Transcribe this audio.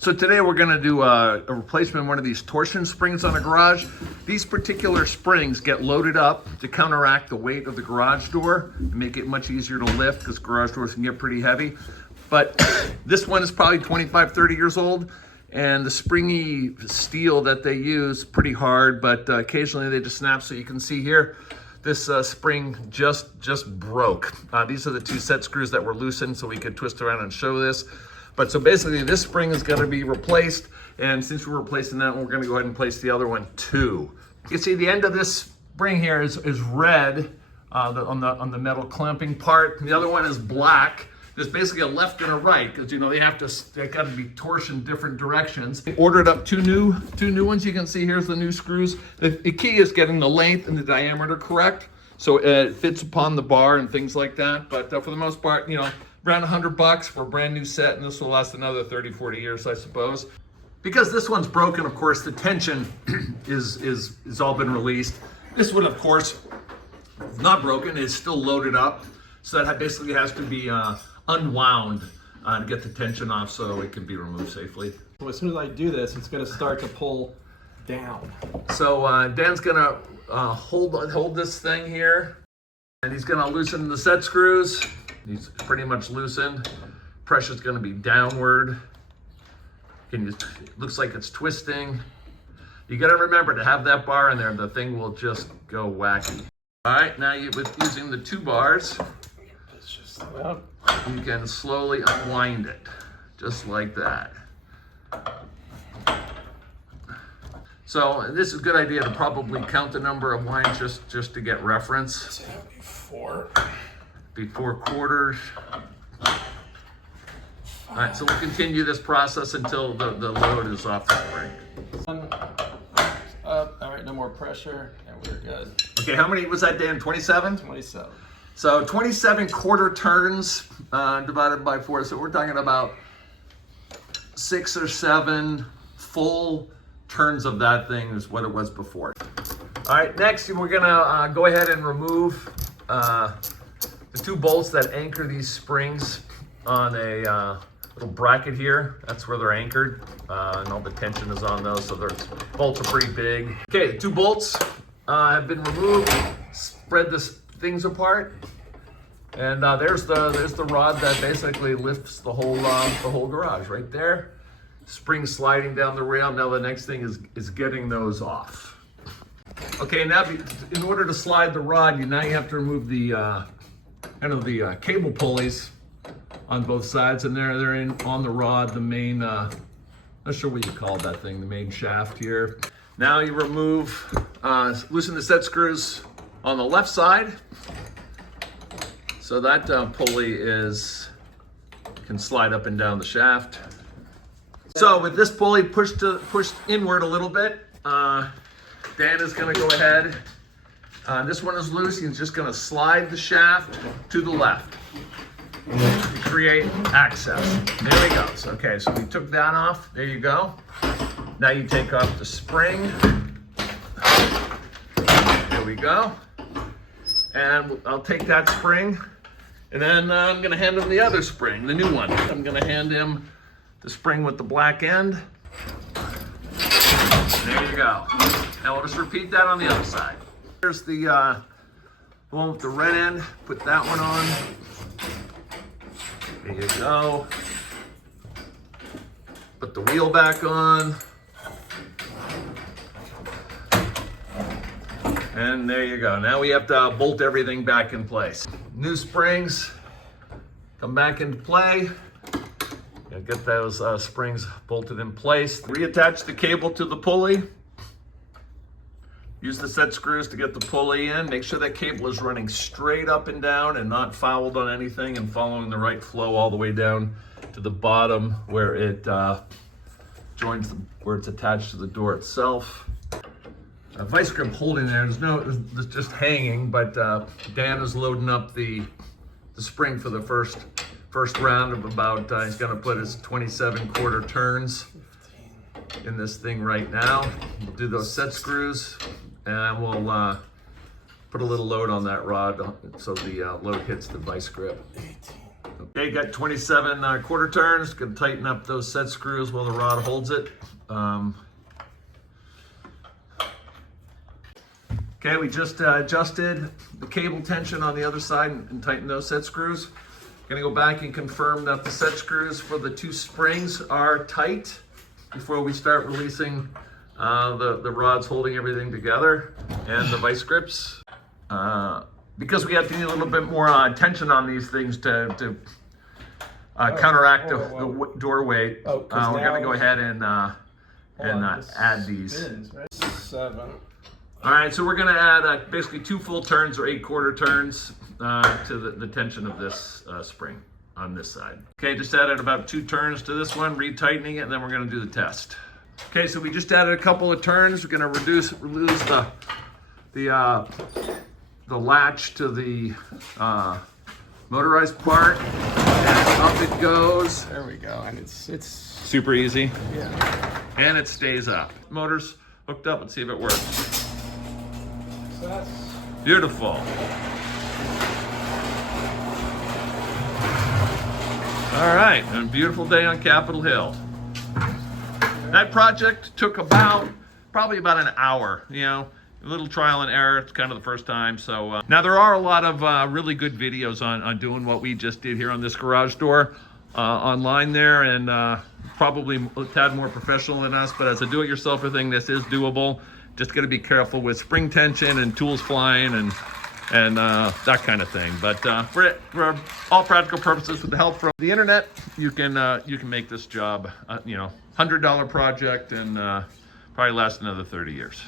So today we're going to do a replacement of one of these torsion springs on a garage. These particular springs get loaded up to counteract the weight of the garage door and make it much easier to lift because garage doors can get pretty heavy. But this one is probably 25, 30 years old, and the springy steel that they use pretty hard, but occasionally they just snap. So you can see here, this spring just broke. These are the two set screws that were loosened so we could twist around and show this. But so basically this spring is going to be replaced, and since we're replacing that one, we're going to go ahead and place the other one too. You can see the end of this spring here is red on the metal clamping part. The other one is black. There's basically a left and a right because they got to be torsioned different directions. I ordered up two new ones. You can see here's the new screws. The key is getting the length and the diameter correct so it fits upon the bar and things like that. But for the most part, around $100 for a brand new set, and this will last another 30, 40 years, I suppose. Because this one's broken, of course, the tension is all been released. This one, of course, not broken, is still loaded up. So that basically has to be unwound to get the tension off so it can be removed safely. So as soon as I do this, it's going to start to pull down. So Dan's gonna hold this thing here, and he's gonna loosen the set screws. He's pretty much loosened. Pressure's going to be downward. It looks like it's twisting. You got to remember to have that bar in there. The thing will just go wacky. All right, now with using the two bars, you can slowly unwind it, just like that. So this is a good idea to probably count the number of winds just to get reference. Be 4 quarters. All right, so we'll continue this process until the load is off the spring. All right, no more pressure, and we're good. Okay, how many was that, Dan? 27? 27. So 27 quarter turns divided by 4. So we're talking about 6 or 7 full turns of that thing is what it was before. All right, next we're gonna go ahead and remove the 2 bolts that anchor these springs on a little bracket here. That's where they're anchored, and all the tension is on those, so their bolts are pretty big. Okay, 2 bolts have been removed. Spread the things apart, and there's the rod that basically lifts the whole garage right there. Spring sliding down the rail. Now the next thing is getting those off. Okay, now in order to slide the rod, now you have to remove the the cable pulleys on both sides, and they're on the rod, the main, not sure what you call that thing, the main shaft here. Now you loosen the set screws on the left side, so that pulley can slide up and down the shaft. So with this pulley pushed inward a little bit, Dan is going to go ahead. This one is loose. He's just going to slide the shaft to the left to create access. There he goes. Okay, so we took that off. There you go. Now you take off the spring. There we go. And I'll take that spring, and then I'm going to hand him the other spring, the new one. I'm going to hand him the spring with the black end. There you go. Now we'll just repeat that on the other side. Here's the one with the red end. Put that one on. There you go. Put the wheel back on. And there you go. Now we have to bolt everything back in place. New springs come back into play. Get those springs bolted in place. Reattach the cable to the pulley. Use the set screws to get the pulley in. Make sure that cable is running straight up and down and not fouled on anything, and following the right flow all the way down to the bottom where it joins where it's attached to the door itself. A vice grip holding there. It's just hanging, but Dan is loading up the spring for the first round of about. He's going to put his 27 quarter turns in this thing right now. We'll do those set screws, and we'll put a little load on that rod so the load hits the vice grip. Okay, got 27 quarter turns. Gonna tighten up those set screws while the rod holds it. Okay, we just adjusted the cable tension on the other side and tightened those set screws. Gonna go back and confirm that the set screws for the 2 springs are tight before we start releasing the rods holding everything together and the vice grips. Because we have to need a little bit more tension on these things to counteract the door weight, we're gonna go ahead and add these. Spins, right? 7. All right, so we're gonna add basically 2 full turns or 8 quarter turns to the tension of this spring on this side. Okay, just added about 2 turns to this one, retightening it, and then we're gonna do the test. Okay, so we just added a couple of turns. We're gonna release the latch to the motorized part, and up it goes. There we go, and it's Super easy. yeah. And it stays up. Motor's hooked up. Let's see if it works. Success. Beautiful. All right, and a beautiful day on Capitol Hill. That project took probably about an hour, you know, a little trial and error. It's kind of the first time. So now there are a lot of really good videos on doing what we just did here on this garage door online there, and probably a tad more professional than us, but as a do-it-yourselfer thing, this is doable. Just got to be careful with spring tension and tools flying and that kind of thing. But for all practical purposes, with the help from the internet, you can make this job, $100 project and probably last another 30 years.